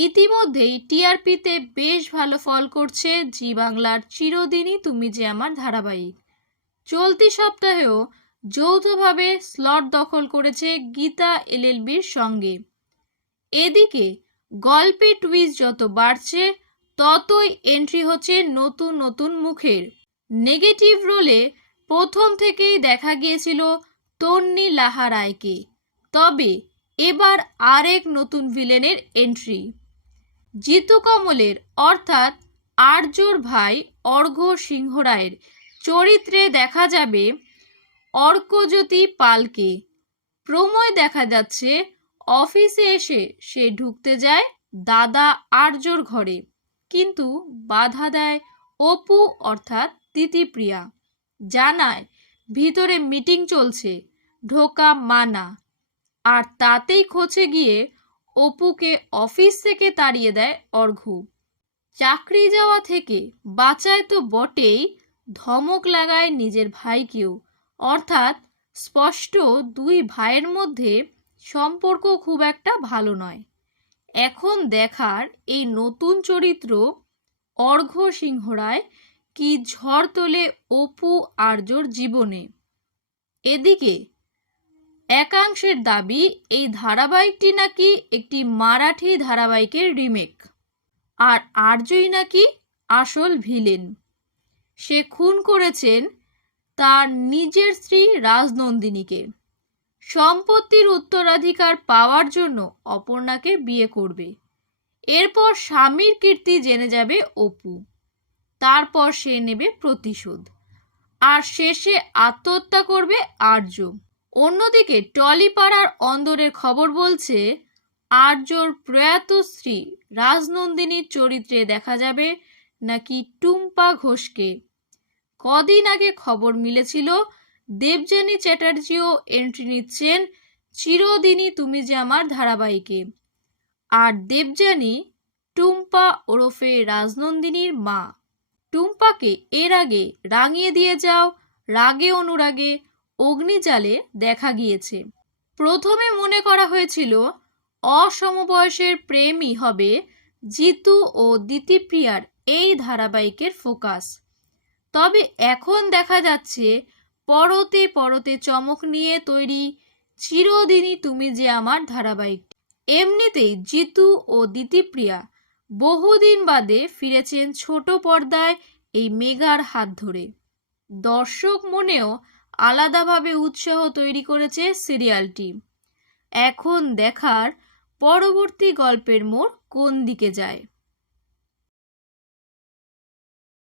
ইতিমধ্যেই টিআরপিতে বেশ ভালো ফল করছে জি বাংলার চিরদিনই তুমি যে আমার ধারাবাহিক। চলতি সপ্তাহেও যৌথভাবে স্লট দখল করেছে গীতা এলএলবির সঙ্গে। এদিকে গল্পে টুইস্ট যত বাড়ছে, ততই এন্ট্রি হচ্ছে নতুন নতুন মুখের। নেগেটিভ রোলে প্রথম থেকেই দেখা গিয়েছিল তন্নি লাহা রায়কে। তবে এবার আরেক নতুন ভিলেনের এন্ট্রি জিতু কমলের অর্থাৎ আর্যর ভাই অর্ঘ্য সিংহ রায়ের চরিত্রে দেখা যাবে অর্কজ্যোতি পালকে। প্রময় দেখা যাচ্ছে অফিসে এসে সে ঢুকতে যায় দাদা আর্যর ঘরে, কিন্তু বাধা দেয় অপু, অর্থাৎ তিতিপ্রিয়া। জানায়, ভিতরে মিটিং চলছে, ঢোকা মানা। আর তাতেই খোঁচে গিয়ে অপুকে অফিস থেকে তাড়িয়ে দেয় অর্ঘ্য। চাকরি যাওয়া থেকে বাঁচায় তো বটেই, ধমক লাগায় নিজের ভাইকেও। অর্থাৎ স্পষ্ট দুই ভাইয়ের মধ্যে সম্পর্ক খুব একটা ভালো নয়। এখন দেখার এই নতুন চরিত্র অর্ঘ্য সিংহরায় কি ঝড় তোলে অপু আর্যর জীবনে। এদিকে একাংশের দাবি, এই ধারাবাহিকটি নাকি একটি মারাঠি ধারাবাহিকের রিমেক। আর আর্যই নাকি আসল ভিলেন। সে খুন করেছেন তার নিজের স্ত্রী রাজনন্দিনীকে। সম্পত্তির উত্তরাধিকার পাওয়ার জন্য অপর্ণাকে বিয়ে করবে। এরপর স্বামীর কীর্তি জেনে যাবে অপু। তারপর সে নেবে প্রতিশোধ। আর শেষে আত্মহত্যা করবে আর্য অন্যদিকে টলিপাড়ার অন্দরের খবর বলছে, আর্যর প্রয়াত স্ত্রী রাজনন্দিনীর চরিত্রে দেখা যাবে নাকি টুম্পা ঘোষকে। কদিন আগে খবর মিলেছিল, দেবযানী চ্যাটার্জিও এন্ট্রি নিচ্ছেন, চিরদিনই তুমি যে আমার ধারাবাহিকে। আর দেবযানী, টুম্পা ওরফে রাজনন্দিনীর মা। টুম্পাকে এর আগে রাঙিয়ে দিয়ে যাও, রাগে অনুরাগে অগ্নিজালে দেখা গিয়েছে। প্রথমে মনে করা হয়েছিল, অসমবয়সের প্রেমই হবে জিতু ও দিতিপ্রিয়ার এই ধারাবাহিকের ফোকাস। তবে এখন দেখা যাচ্ছে, পরতে পরতে চমক নিয়ে তৈরি, চিরদিনই তুমি যে আমার ধারাবাহিক। এমনিতেই জিতু ও দিতিপ্রিয়া বহুদিন বাদে ফিরেছেন ছোট পর্দায় এই মেগার হাত ধরে। দর্শক মনেও আলাদাভাবে উৎসাহ তৈরি করেছে সিরিয়ালটি। এখন দেখার পরবর্তী গল্পের মোড় কোন দিকে যায়?